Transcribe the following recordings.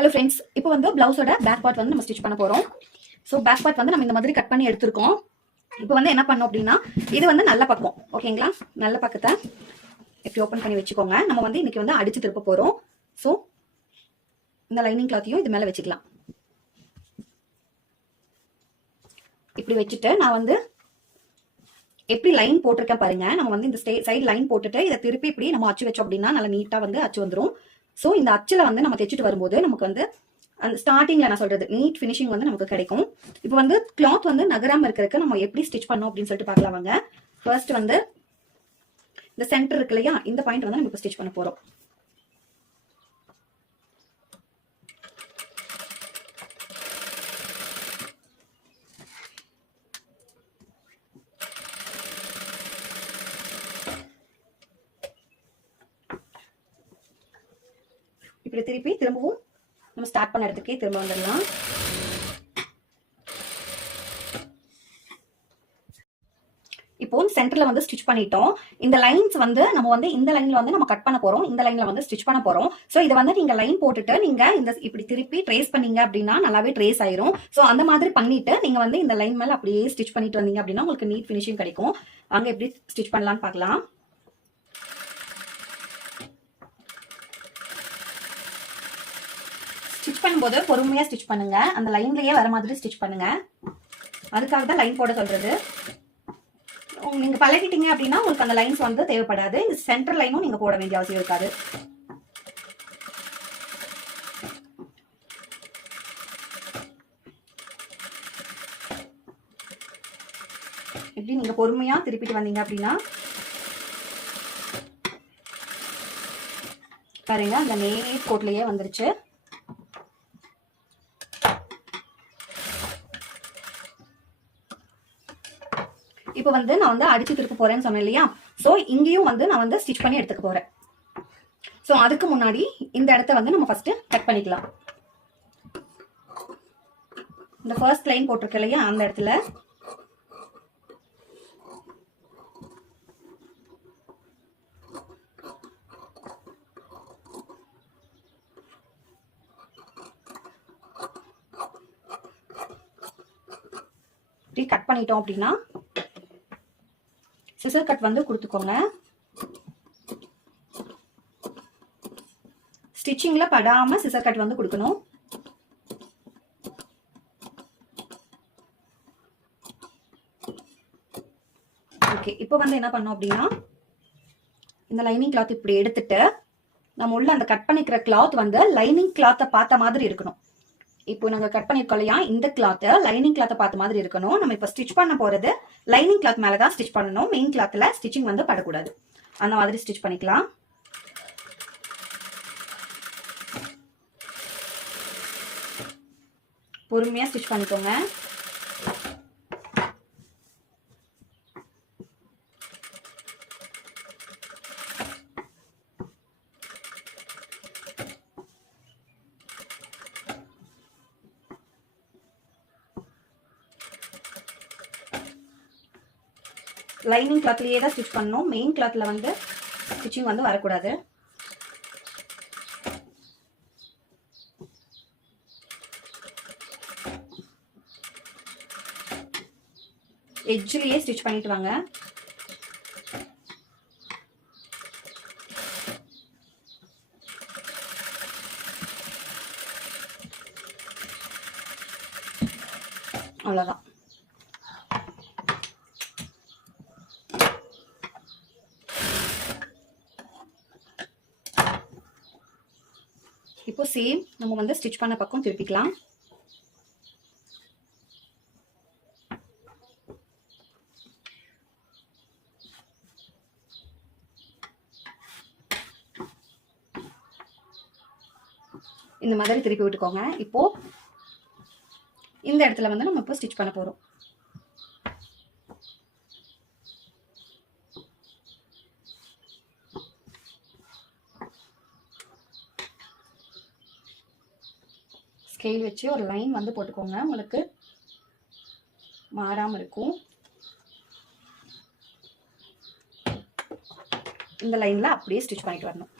Hello friends, இப்போ வந்து பிளவுஸோட back part வந்து நம்ம ஸ்டிச் பண்ண போறோம். ஸோ பேக் பார்ட் வந்து நம்ம இந்த மாதிரி கட் பண்ணி எடுத்திருக்கோம். இப்போ வந்து என்ன பண்ணோம் அப்படின்னா, இது வந்து நல்ல பக்கம், ஓகேங்களா? நல்ல பக்கத்தை இப்படி ஓப்பன் பண்ணி வச்சுக்கோங்க. நம்ம வந்து இன்னைக்கு வந்து அடிச்சு திருப்ப போறோம். ஸோ இந்த லைனிங் கிளாத்தையும் இது மேல வச்சுக்கலாம். இப்படி வச்சுட்டு நான் வந்து எப்படி லைன் போட்டிருக்கேன் பாருங்க. நம்ம வந்து இந்த சைடு லைன் போட்டுட்டு இதை திருப்பி இப்படி நம்ம அச்சு வச்சோம் அப்படின்னா நல்லா நீட்டா வந்து அச்சு வந்துடும். ஸோ இந்த அச்சில் வந்து நம்ம தைச்சிட்டு வரும்போது நமக்கு வந்து அந்த ஸ்டார்டிங்ல நான் சொல்றது நீட் ஃபினிஷிங் வந்து நமக்கு கிடைக்கும். இப்போ வந்து கிளாத் வந்து நகராம இருக்கிறதுக்கு நம்ம எப்படி ஸ்டிச் பண்ணோம் அப்படின்னு சொல்லிட்டு பார்க்கலாம் வாங்க. ஃபர்ஸ்ட் வந்து இந்த சென்டர் இருக்கு இல்லையா, இந்த பாயிண்ட் வந்து நம்ம இப்போ ஸ்டிச் பண்ண போறோம். இப்படி திருப்பி திரும்பவும் நம்ம ஸ்டார்ட் பண்ண இடத்துக்கே திரும்ப வந்துடலாம். இப்போ சென்டர்ல வந்து ஸ்டிச் பண்ணிட்டோம். இந்த லைன்ஸ் வந்து நம்ம வந்து இந்த லைன்ல வந்து நம்ம கட் பண்ண போறோம், இந்த லைன்ல வந்து ஸ்டிச் பண்ண போறோம். சோ இதை வந்து நீங்க லைன் போட்டுட்டு நீங்க இந்த இப்படி திருப்பி ட்ரேஸ் பண்ணீங்க அப்படின்னா நல்லாவே ட்ரேஸ் ஆயிரும். சோ அந்த மாதிரி பண்ணிட்டு நீங்க வந்து இந்த லைன் மேல அப்படியே ஸ்டிச் பண்ணிட்டு வந்தீங்க அப்படின்னா உங்களுக்கு நீட் ஃபினிஷிங் கிடைக்கும். அங்க எப்படி ஸ்டிச் பண்ணலாம்னு பார்க்கலாம். ஸ்டிச் பண்ணும்போது பொறுமையா ஸ்டிச் பண்ணுங்க. அந்த லைன்லயே வர மாதிரி ஸ்டிச் பண்ணுங்க. அதுக்காக தான் லைன் போட சொல்றது. நீங்க பழகிட்டீங்க அப்படின்னா உங்களுக்கு அந்த லைன்ஸ் வந்து தேவைப்படாது. இந்த சென்டர் லைனும் நீங்க போட வேண்டிய அவசியம் இருக்காது. இப்படி நீங்க பொறுமையா திருப்பிட்டு வந்தீங்க அப்படின்னா பாருங்க, அந்த நேர் கோட்லயே வந்துருச்சு. இப்போ வந்து நான் வந்து அடிச்சு திருப்ப போறேன்னு சொன்னேன் இல்லையா, சோ இங்கேயும் வந்து நான் வந்து ஸ்டிச் பண்ணி எடுத்துக்க போறேன். சோ அதுக்கு முன்னாடி இந்த இடத்த வந்து நம்ம ஃபர்ஸ்ட் கட் பண்ணிக்கலாம். இந்த ஃபர்ஸ்ட் லைன் போட்டிருக்க இல்லையா, அந்த இடத்துல இப்படி கட் பண்ணிட்டோம் அப்படின்னா சிசர் கட் வந்து கொடுத்துக்கோங்க. ஸ்டிச்சிங்ல படாம சிசர் கட் வந்து கொடுக்கணும். ஓகே, இப்போ வந்து என்ன பண்ணோம் அப்படின்னா இந்த லைனிங் கிளாத் இப்படி எடுத்துட்டு நம்ம உள்ள அந்த கட் பண்ணிக்கிற கிளாத் வந்து லைனிங் கிளாத்தை பார்த்த மாதிரி இருக்கணும். இப்போ நாங்க கட் பண்ணிருக்கோம் இல்லையா, இந்த கிளாத் லைனிங் கிளாத்தை பார்த்த மாதிரி இருக்கணும். நம்ம இப்ப ஸ்டிச் பண்ண போறது லைனிங் கிளாத் மேலதான் ஸ்டிச் பண்ணணும். மெயின் கிளாத்ல ஸ்டிச்சிங் வந்து படக்கூடாது. அந்த மாதிரி ஸ்டிச் பண்ணிக்கலாம். பொறுமையா ஸ்டிச் பண்ணிக்கோங்க. லைனிங் கிளாத்லயே தான் ஸ்டிச் பண்ணணும். மெயின் கிளாத்ல வந்து ஸ்டிச்சிங் வந்து வரக்கூடாது. எட்ஜ்லயே ஸ்டிச் பண்ணிட்டு வாங்க. அவ்வளவுதான். இப்போ சேம் நம்ம வந்து ஸ்டிச் பண்ண பக்கம் திருப்பிக்கலாம். இந்த மாதிரி திருப்பி விட்டுக்கோங்க. இப்போ இந்த இடத்துல வந்து நம்ம இப்போ ஸ்டிச் பண்ண போறோம். ஸ்கேல் வச்சு ஒரு லைன் வந்து போட்டுக்கோங்க, உங்களுக்கு மாறாம இருக்கும். இந்த லைன்ல அப்படியே ஸ்டிச் பண்ணிட்டு வரணும்.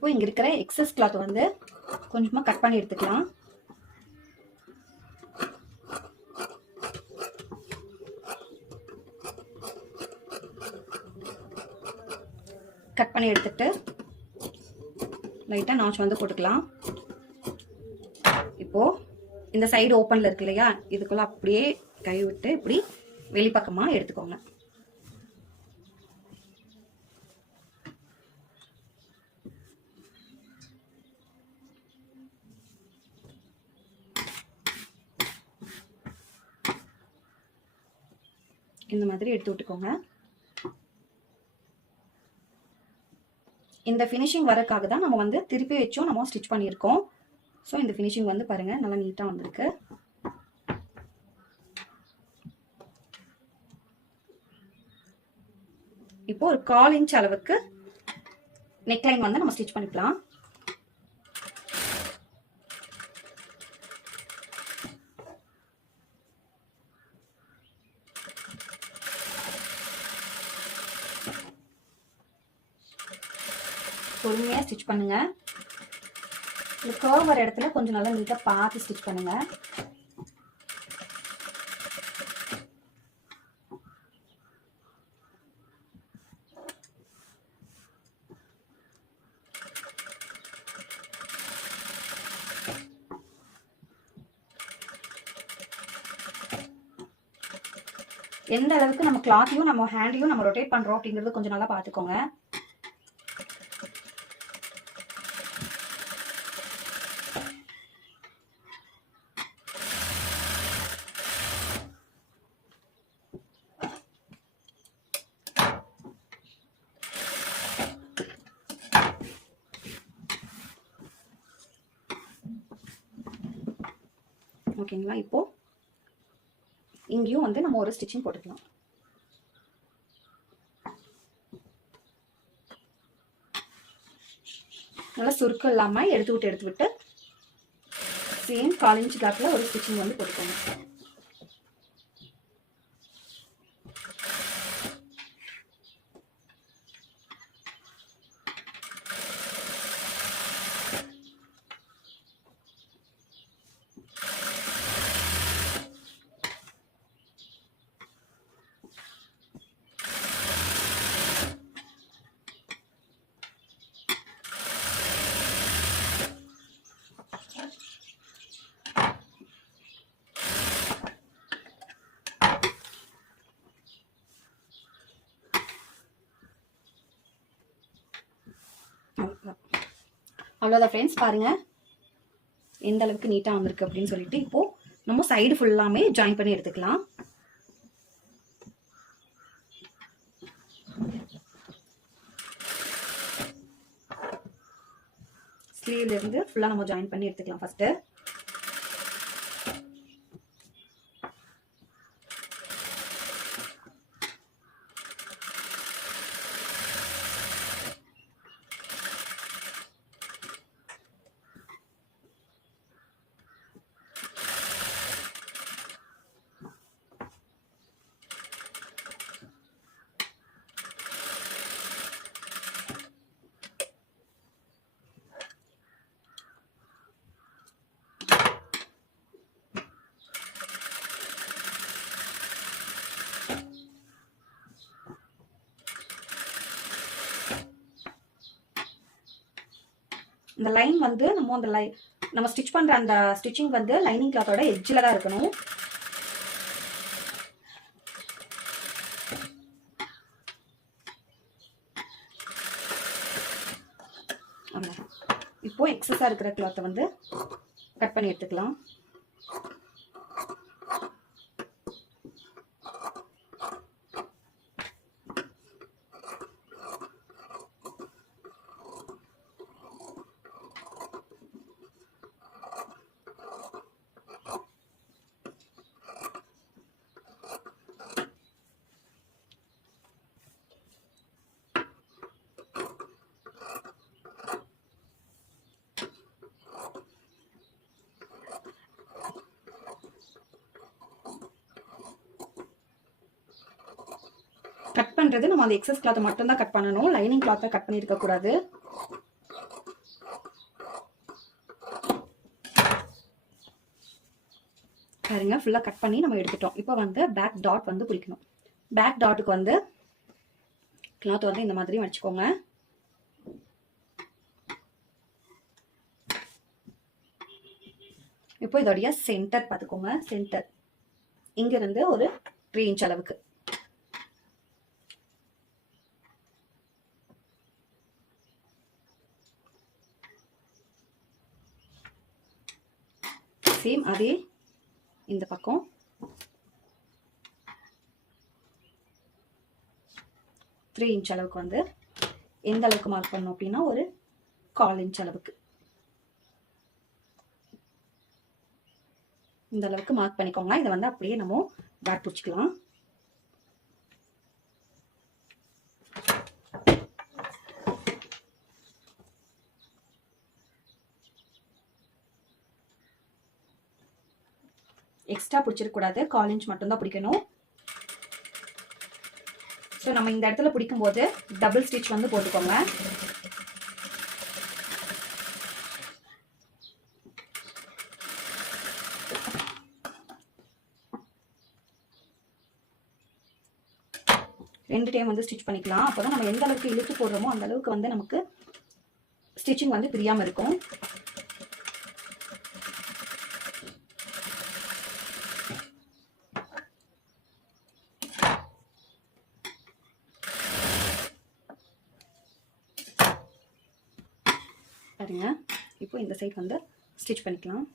இப்போ இங்க இருக்கிற எக்ஸஸ் கிளாத் வந்து கொஞ்சமா கட் பண்ணி எடுத்துக்கலாம். கட் பண்ணி எடுத்துட்டு லைட்டா நாச் வந்து போட்டுக்கலாம். இப்போ இந்த சைடு ஓப்பன்ல இருக்கு இல்லையா, இதுக்குள்ள அப்படியே கை விட்டு இப்படி வெளிப்பக்கமா எடுத்துக்கோங்க. இந்த மாதிரி எடுத்து விட்டுக்கோங்க. இந்த ஃபினிஷிங் வரக்காக தான் நம்ம வந்து திருப்பி வச்சோம் நம்ம ஸ்டிச் பண்ணியிருக்கோம். ஸோ இந்த ஃபினிஷிங் வந்து பாருங்க நல்லா நீட்டா வந்திருக்கு. இப்போ ஒரு 1/4 இன்ச் அளவுக்கு நெக்லைன் வந்து நம்ம ஸ்டிச் பண்ணிக்கலாம். பொறுமையா ஸ்டிச் பண்ணுங்க. இந்த கர்வ் வர இடத்துல கொஞ்சம் நல்லா நீட்டா பார்த்து ஸ்டிச் பண்ணுங்க. எந்த அளவுக்கு நம்ம கிளாத்தையும் நம்ம ஹேண்டையும் நம்ம ரொட்டேட் பண்றோம் அப்படிங்கறது கொஞ்சம் நல்லா பாத்துக்கோங்க. ஓகேங்களா? இப்போ இங்கேயும் வந்து நம்ம ஒரு ஸ்டிச்சிங் போட்டுக்கலாம். நல்லா சுருக்கம் இல்லாம எடுத்து விட்டு சேம் 1/4 இன்ச் கேப்ல ஒரு ஸ்டிச்சிங் வந்து போட்டுக்கோங்க. அவ்வளோதான் ஃப்ரெண்ட்ஸ், பாருங்க எந்த அளவுக்கு நீட்டா வந்திருக்கு அப்படின்னு சொல்லிட்டு. இப்போ நம்ம சைடு ஃபுல்லாமே ஜாயின் பண்ணி எடுத்துக்கலாம். ஸ்லீவ்ல இருந்து ஃபுல்லா நம்ம ஜாயின் பண்ணி எடுத்துக்கலாம் ஃபர்ஸ்ட். இந்த லைன் வந்து நம்ம ஸ்டிச் பண்ற அந்த ஸ்டிச்சிங் வந்து லைனிங் கிளாத்தோட எட்ஜ்ல தான் இருக்கணும். இப்போ எக்ஸஸா இருக்கிற கிளாத்தை வந்து கட் பண்ணி எடுத்துக்கலாம். கட் பண்றது நம்ம அந்த எக்ஸஸ் கிளாத் மட்டும் தான் கட் பண்ணணும். லைனிங் கிளாத்தை கட் பண்ணிருக்க கூடாது. பாருங்க ஃபுல்லா கட் பண்ணி நம்ம எடுத்துட்டோம். இப்போ வந்து பேக் டாட் வந்து பிடிக்கணும். பேக் டாட்டுக்கு வந்து கிளாத் வந்து இந்த மாதிரி வச்சுக்கோங்க. இப்போ இதோடைய சென்டர் பார்த்துக்கோங்க. சென்டர் இங்க இருந்து ஒரு 3 இன்ச் அளவுக்கு சேம் அதே இந்த பக்கம் த்ரீ இன்ச் அளவுக்கு வந்து எந்த அளவுக்கு மார்க் பண்ணோம் அப்படின்னா ஒரு 1/4 இன்ச் அளவுக்கு இந்த அளவுக்கு மார்க் பண்ணிக்கோங்க. இதை வந்து அப்படியே நம்ம பேக் பிடிச்சிக்கலாம். எக்ஸ்ட்ரா பிடிச்சிருக்க கூடாது, 1/4 இன்ச் மட்டும் தான் பிடிக்கணும். ஸோ நம்ம இந்த இடத்துல பிடிக்கும் போது டபுள் ஸ்டிச் வந்து போட்டுக்கோங்க. ரெண்டு டைம் வந்து ஸ்டிச் பண்ணிக்கலாம். அப்போதான் நம்ம எந்த அளவுக்கு இழுத்து போடுறோமோ அந்த அளவுக்கு வந்து நமக்கு ஸ்டிச்சிங் வந்து பிரியாம இருக்கும். பாருங்க இப்போ இந்த சைட் வந்து ஸ்டிச் பண்ணிக்கலாம்.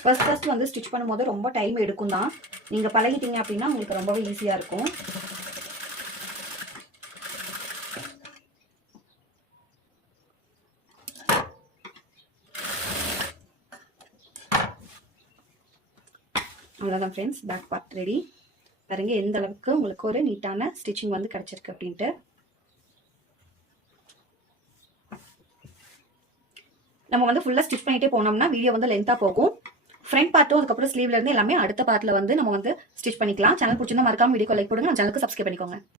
ஃபர்ஸ்ட் வந்து ஸ்டிச் பண்ணும்போது ரொம்ப டைம் எடுக்கும் தான். நீங்க பழகிட்டீங்க அப்படின்னா உங்களுக்கு ரொம்பவே ஈஸியா இருக்கும். அவ்வளோதான் ஃப்ரெண்ட்ஸ், பேக் பார்ட் ரெடி. பாருங்க எந்த அளவுக்கு உங்களுக்கு ஒரு நீட்டான ஸ்டிச்சிங் வந்து கிடைச்சிருக்கு அப்படின்ட்டு. நம்ம வந்து ஃபுல்லா ஸ்டிச் பண்ணிட்டே போனோம்னா வீடியோ வந்து லென்த்தா போகும். ஃப்ரண்ட் பார்ட்டும் அதுக்கப்புறம் ஸ்லீவ்ல இருந்து எல்லாமே அடுத்த பார்ட்ல வந்து நம்ம வந்து ஸ்டிச் பண்ணிக்கலாம். சேனல் பிடிச்சிருந்தா மறக்காம வீடியோ லைக் போடுங்க, சேனலுக்கு சப்ஸ்கிரைப் பண்ணிக்கோங்க.